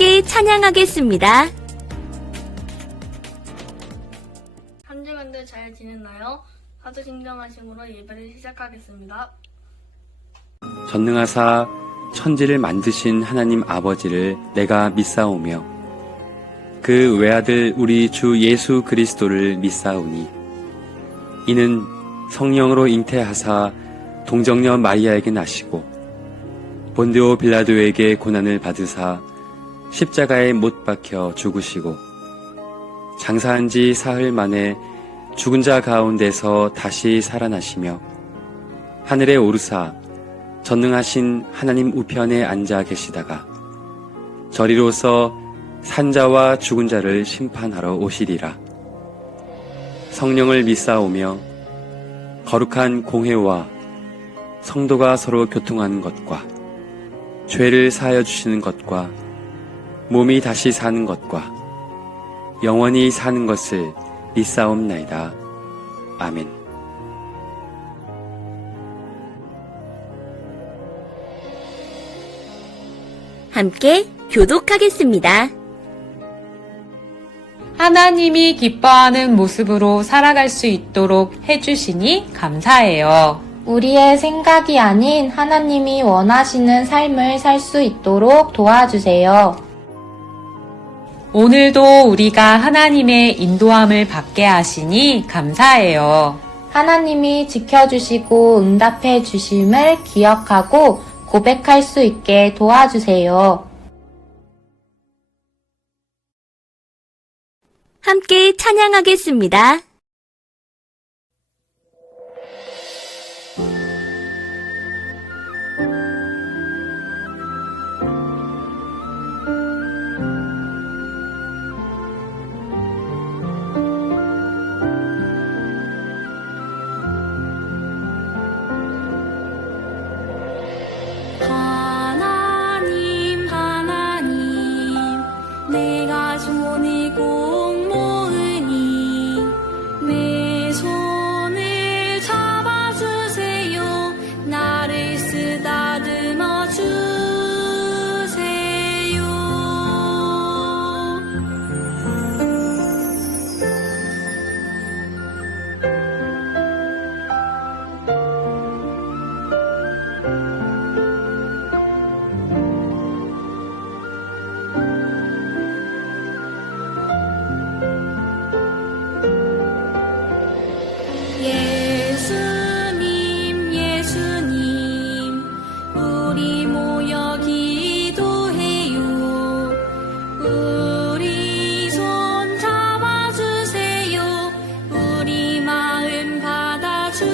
함께 찬양하겠습니다. 한 주간들 잘 지냈나요? 사도신경하심으로 예배를 시작하겠습니다. 전능하사 천지를 만드신 하나님 아버지를 내가 믿사오며 그 외아들 우리 주 예수 그리스도를 믿사오니 이는 성령으로 잉태하사 동정녀 마리아에게 나시고 본디오 빌라도에게 고난을 받으사 십자가에 못 박혀 죽으시고 장사한 지 사흘 만에 죽은 자 가운데서 다시 살아나시며 하늘에 오르사 전능하신 하나님 우편에 앉아 계시다가 저리로서 산자와 죽은 자를 심판하러 오시리라. 성령을 믿사오며 거룩한 공회와 성도가 서로 교통하는 것과 죄를 사하여 주시는 것과 몸이 다시 사는 것과 영원히 사는 것을 믿사옵나이다. 아멘. 함께 교독하겠습니다. 하나님이 기뻐하는 모습으로 살아갈 수 있도록 해주시니 감사해요. 우리의 생각이 아닌 하나님이 원하시는 삶을 살 수 있도록 도와주세요. 오늘도 우리가 하나님의 인도함을 받게 하시니 감사해요. 하나님이 지켜주시고 응답해 주심을 기억하고 고백할 수 있게 도와주세요. 함께 찬양하겠습니다. 하나님 하나님 내가 손을 꼭 모으니 내 손을 잡아주세요. 나를 쓰다듬어 주세요. 예수님 예수님 우리 모여 기도해요. 우리 손 잡아주세요. 우리 마음 받아주세요.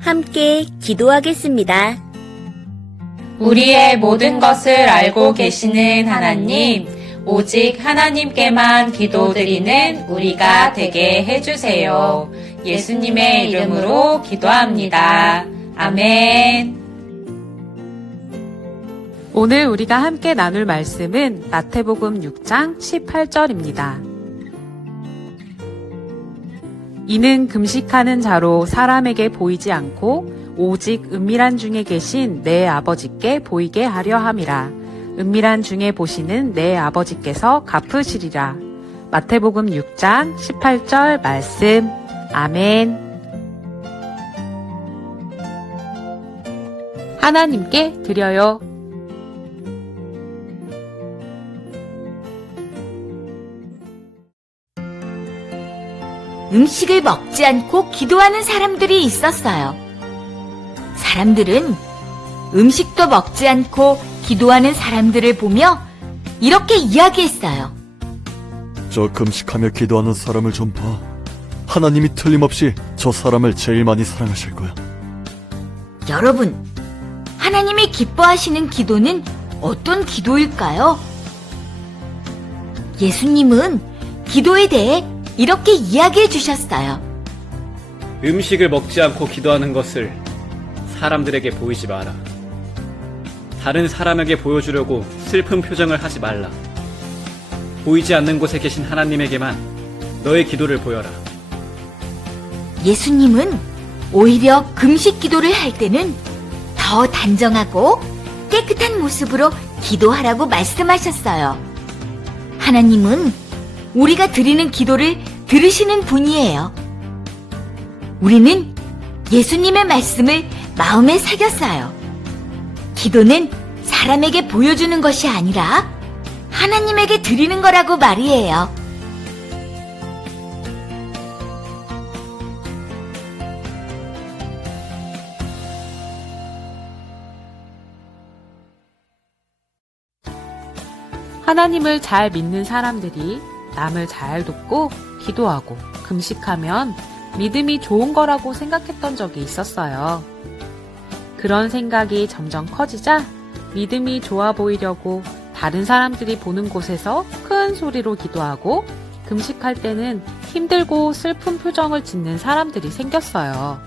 함께 기도하겠습니다. 우리의 모든 것을 알고 계시는 하나님, 오직 하나님께만 기도드리는 우리가 되게 해주세요. 예수님의 이름으로 기도합니다. 아멘. 오늘 우리가 함께 나눌 말씀은 마태복음 6장 18절입니다. 이는 금식하는 자로 사람에게 보이지 않고 오직 은밀한 중에 계신 내 아버지께 보이게 하려 함이라. 은밀한 중에 보시는 내 아버지께서 갚으시리라. 마태복음 6장 18절 말씀. 아멘. 하나님께 드려요. 음식을 먹지 않고 기도하는 사람들이 있었어요. 사람들은 음식도 먹지 않고 기도하는 사람들을 보며 이렇게 이야기했어요. 저 금식하며 기도하는 사람을 좀 봐. 하나님이 틀림없이 저 사람을 제일 많이 사랑하실 거야. 여러분, 하나님이 기뻐하시는 기도는 어떤 기도일까요? 예수님은 기도에 대해 이렇게 이야기해 주셨어요. 음식을 먹지 않고 기도하는 것을 사람들에게 보이지 마라. 다른 사람에게 보여주려고 슬픈 표정을 하지 말라. 보이지 않는 곳에 계신 하나님에게만 너의 기도를 보여라. 예수님은 오히려 금식 기도를 할 때는 더 단정하고 깨끗한 모습으로 기도하라고 말씀하셨어요. 하나님은 우리가 드리는 기도를 들으시는 분이에요. 우리는 예수님의 말씀을 마음에 새겼어요. 기도는 사람에게 보여주는 것이 아니라 하나님에게 드리는 거라고 말이에요. 하나님을 잘 믿는 사람들이 남을 잘 돕고 기도하고 금식하면 믿음이 좋은 거라고 생각했던 적이 있었어요. 그런 생각이 점점 커지자 믿음이 좋아 보이려고 다른 사람들이 보는 곳에서 큰 소리로 기도하고 금식할 때는 힘들고 슬픈 표정을 짓는 사람들이 생겼어요.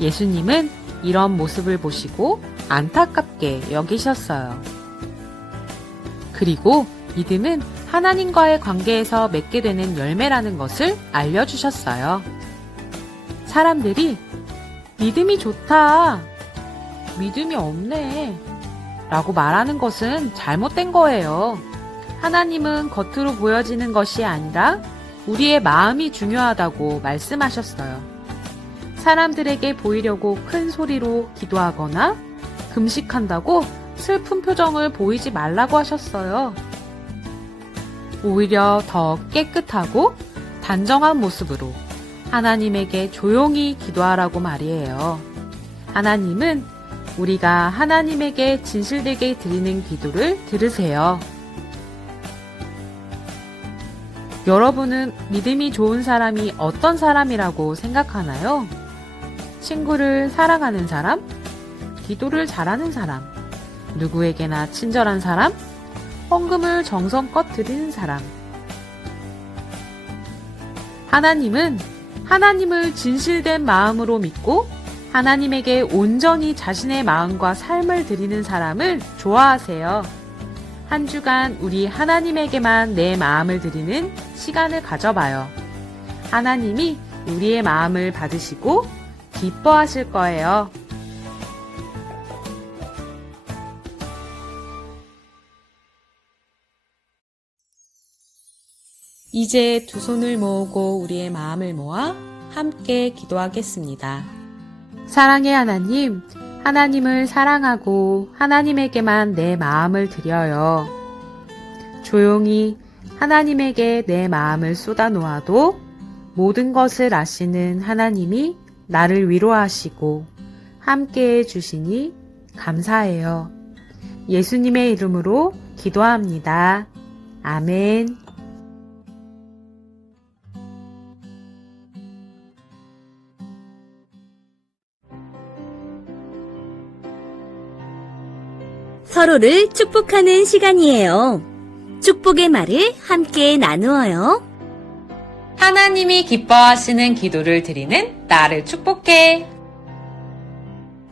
예수님은 이런 모습을 보시고 안타깝게 여기셨어요. 그리고 믿음은 하나님과의 관계에서 맺게 되는 열매라는 것을 알려주셨어요. 사람들이 믿음이 좋다, 믿음이 없네 라고 말하는 것은 잘못된 거예요. 하나님은 겉으로 보여지는 것이 아니라 우리의 마음이 중요하다고 말씀하셨어요. 사람들에게 보이려고 큰 소리로 기도하거나 금식한다고 슬픈 표정을 보이지 말라고 하셨어요. 오히려 더 깨끗하고 단정한 모습으로 하나님에게 조용히 기도하라고 말이에요. 하나님은 우리가 하나님에게 진실되게 드리는 기도를 들으세요. 여러분은 믿음이 좋은 사람이 어떤 사람이라고 생각하나요? 친구를 사랑하는 사람? 기도를 잘하는 사람? 누구에게나 친절한 사람? 헌금을 정성껏 드리는 사람? 하나님은 하나님을 진실된 마음으로 믿고 하나님에게 온전히 자신의 마음과 삶을 드리는 사람을 좋아하세요. 한 주간 우리 하나님에게만 내 마음을 드리는 시간을 가져봐요. 하나님이 우리의 마음을 받으시고 기뻐하실 거예요. 이제 두 손을 모으고 우리의 마음을 모아 함께 기도하겠습니다. 사랑의 하나님, 하나님을 사랑하고 하나님에게만 내 마음을 드려요. 조용히 하나님에게 내 마음을 쏟아 놓아도 모든 것을 아시는 하나님이 나를 위로하시고 함께해 주시니 감사해요. 예수님의 이름으로 기도합니다. 아멘. 서로를 축복하는 시간이에요. 축복의 말을 함께 나누어요. 하나님이 기뻐하시는 기도를 드리는 나를 축복해.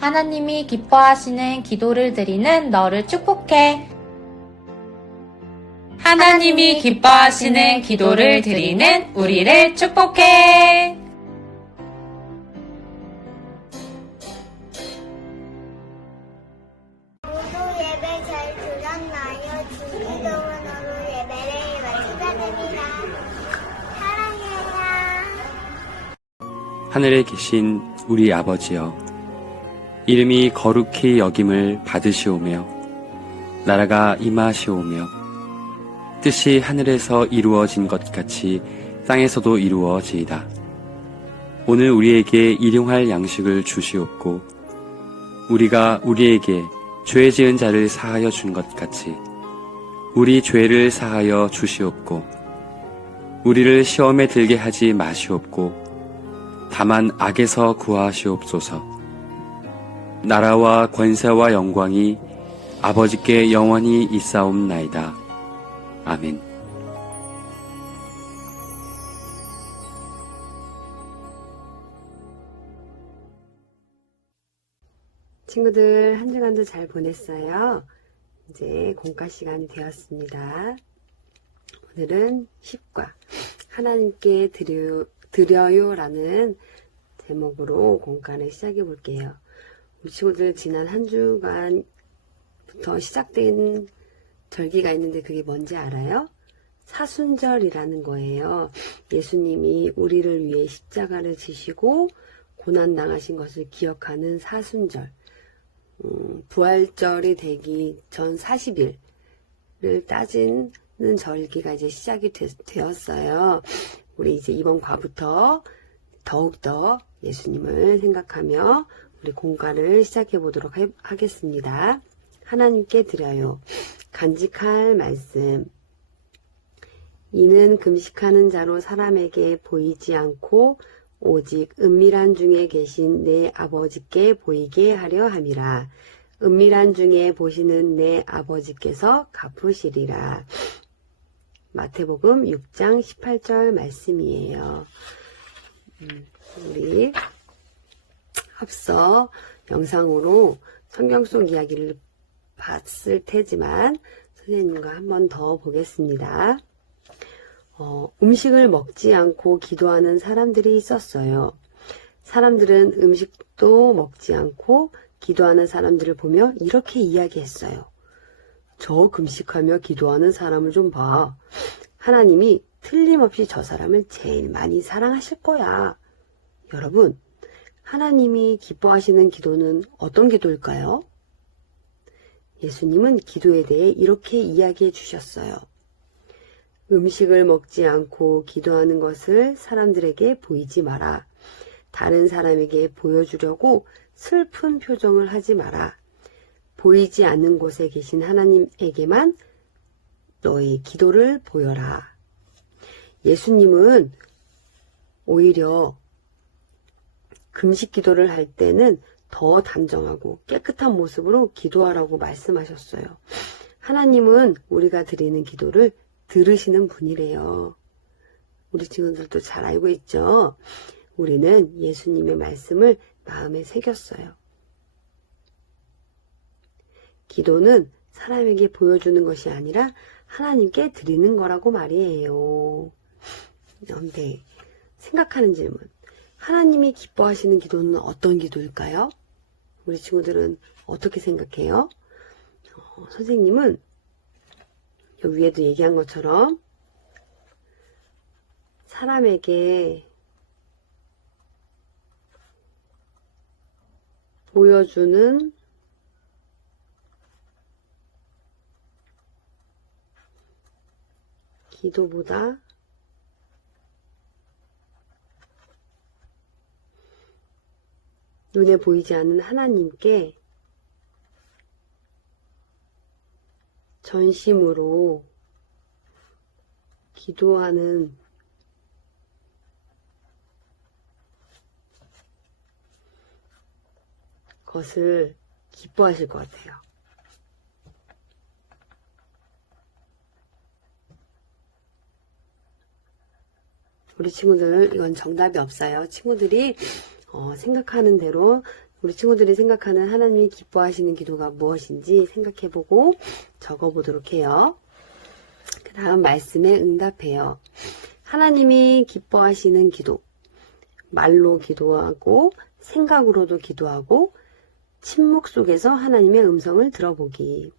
하나님이 기뻐하시는 기도를 드리는 너를 축복해. 하나님이 기뻐하시는 기도를 드리는 우리를 축복해. 모두 예배 잘 드렸나요? 주기도문으로 예배를 마치겠습니다. 사랑해요. 하늘에 계신 우리 아버지여, 이름이 거룩히 여김을 받으시오며 나라가 임하시오며 뜻이 하늘에서 이루어진 것 같이 땅에서도 이루어지이다. 오늘 우리에게 일용할 양식을 주시옵고 우리가 우리에게 죄 지은 자를 사하여 준 것 같이 우리 죄를 사하여 주시옵고 우리를 시험에 들게 하지 마시옵고 다만 악에서 구하시옵소서. 나라와 권세와 영광이 아버지께 영원히 있사옵나이다. 아멘. 친구들 한 주간도 잘 보냈어요? 이제 공과 시간이 되었습니다. 오늘은 10과 하나님께 드려요라는 제목으로 공간을 시작해 볼게요. 우리 친구들 지난 한 주간부터 시작된 절기가 있는데 그게 뭔지 알아요? 사순절이라는 거예요. 예수님이 우리를 위해 십자가를 지시고 고난당하신 것을 기억하는 사순절. 부활절이 되기 전 40일을 따지는 절기가 이제 시작이 되었어요. 우리 이제 이번 과부터 더욱더 예수님을 생각하며 우리 공과를 시작해 보도록 하겠습니다. 하나님께 드려요. 간직할 말씀. 이는 금식하는 자로 사람에게 보이지 않고 오직 은밀한 중에 계신 내 아버지께 보이게 하려 함이라. 은밀한 중에 보시는 내 아버지께서 갚으시리라. 마태복음 6장 18절 말씀이에요. 우리 앞서 영상으로 성경 속 이야기를 봤을 테지만 선생님과 한 번 더 보겠습니다. 음식을 먹지 않고 기도하는 사람들이 있었어요. 사람들은 음식도 먹지 않고 기도하는 사람들을 보며 이렇게 이야기했어요. 저 금식하며 기도하는 사람을 좀 봐. 하나님이 틀림없이 저 사람을 제일 많이 사랑하실 거야. 여러분, 하나님이 기뻐하시는 기도는 어떤 기도일까요? 예수님은 기도에 대해 이렇게 이야기해 주셨어요. 음식을 먹지 않고 기도하는 것을 사람들에게 보이지 마라. 다른 사람에게 보여주려고 슬픈 표정을 하지 마라. 보이지 않는 곳에 계신 하나님에게만 너의 기도를 보여라. 예수님은 오히려 금식 기도를 할 때는 더 단정하고 깨끗한 모습으로 기도하라고 말씀하셨어요. 하나님은 우리가 드리는 기도를 들으시는 분이래요. 우리 친구들도 잘 알고 있죠? 우리는 예수님의 말씀을 마음에 새겼어요. 기도는 사람에게 보여주는 것이 아니라 하나님께 드리는 거라고 말이에요. 그런데 생각하는 질문. 하나님이 기뻐하시는 기도는 어떤 기도일까요? 우리 친구들은 어떻게 생각해요? 선생님은 위에도 얘기한 것처럼 사람에게 보여주는 기도보다 눈에 보이지 않는 하나님께 전심으로 기도하는 것을 기뻐하실 것 같아요. 우리 친구들 이건 정답이 없어요. 친구들이 생각하는 대로 우리 친구들이 생각하는 하나님이 기뻐하시는 기도가 무엇인지 생각해보고 적어보도록 해요. 그 다음 말씀에 응답해요. 하나님이 기뻐하시는 기도. 말로 기도하고 생각으로도 기도하고 침묵 속에서 하나님의 음성을 들어보기.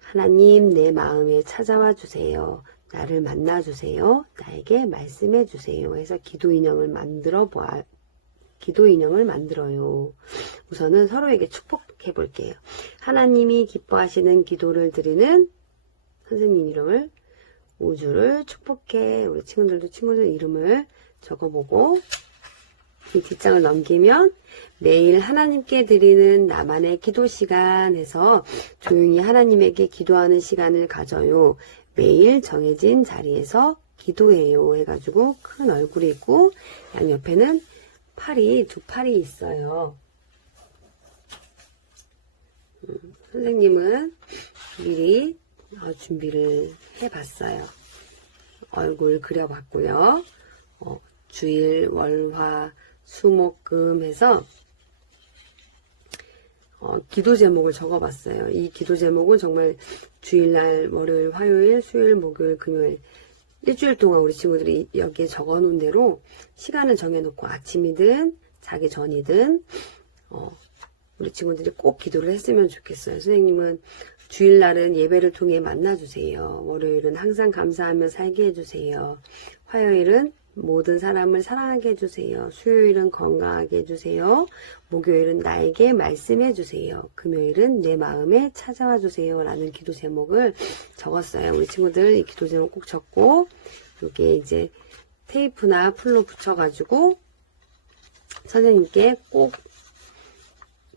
하나님 내 마음에 찾아와 주세요. 나를 만나 주세요. 나에게 말씀해 주세요. 해서 기도 인형을 만들어요. 우선은 서로에게 축복해 볼게요. 하나님이 기뻐하시는 기도를 드리는 선생님 이름을 우주를 축복해. 우리 친구들도 친구들 이름을 적어보고 이 뒷장을 넘기면 매일 하나님께 드리는 나만의 기도 시간 해서 조용히 하나님에게 기도하는 시간을 가져요. 매일 정해진 자리에서 기도해요 해가지고 큰 얼굴이 있고 양옆에는 두 팔이 있어요. 선생님은 미리 준비를 해봤어요. 얼굴 그려봤고요. 주일, 월, 화, 수, 목, 금 해서 기도 제목을 적어봤어요. 이 기도 제목은 정말 주일날, 월요일, 화요일, 수요일, 목요일, 금요일 일주일 동안 우리 친구들이 여기에 적어 놓은 대로 시간을 정해놓고 아침이든 자기 전이든 우리 친구들이 꼭 기도를 했으면 좋겠어요. 선생님은 주일날은 예배를 통해 만나주세요. 월요일은 항상 감사하며 살게 해주세요. 화요일은 모든 사람을 사랑하게 해주세요. 수요일은 건강하게 해주세요. 목요일은 나에게 말씀해 주세요. 금요일은 내 마음에 찾아와 주세요. 라는 기도 제목을 적었어요. 우리 친구들 이 기도 제목 꼭 적고 여기에 이제 테이프나 풀로 붙여가지고 선생님께 꼭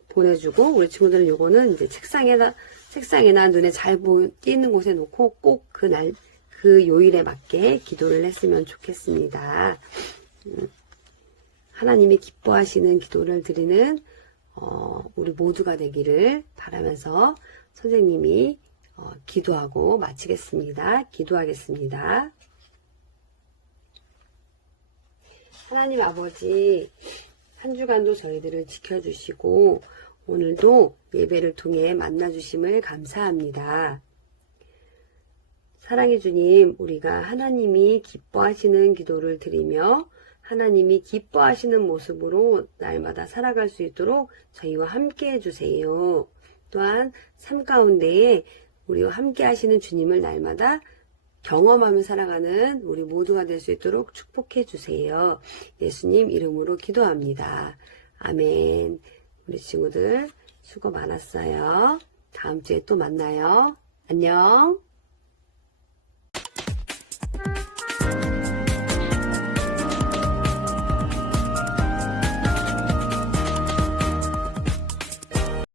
보내주고 우리 친구들은 요거는 이제 책상에나 눈에 잘 띄는 곳에 놓고 꼭 그날 그 요일에 맞게 기도를 했으면 좋겠습니다. 하나님이 기뻐하시는 기도를 드리는 우리 모두가 되기를 바라면서 선생님이 기도하고 마치겠습니다. 기도하겠습니다. 하나님 아버지, 한 주간도 저희들을 지켜주시고 오늘도 예배를 통해 만나주심을 감사합니다. 사랑해 주님, 우리가 하나님이 기뻐하시는 기도를 드리며 하나님이 기뻐하시는 모습으로 날마다 살아갈 수 있도록 저희와 함께 해주세요. 또한 삶 가운데에 우리와 함께 하시는 주님을 날마다 경험하며 살아가는 우리 모두가 될 수 있도록 축복해 주세요. 예수님 이름으로 기도합니다. 아멘. 우리 친구들 수고 많았어요. 다음 주에 또 만나요. 안녕.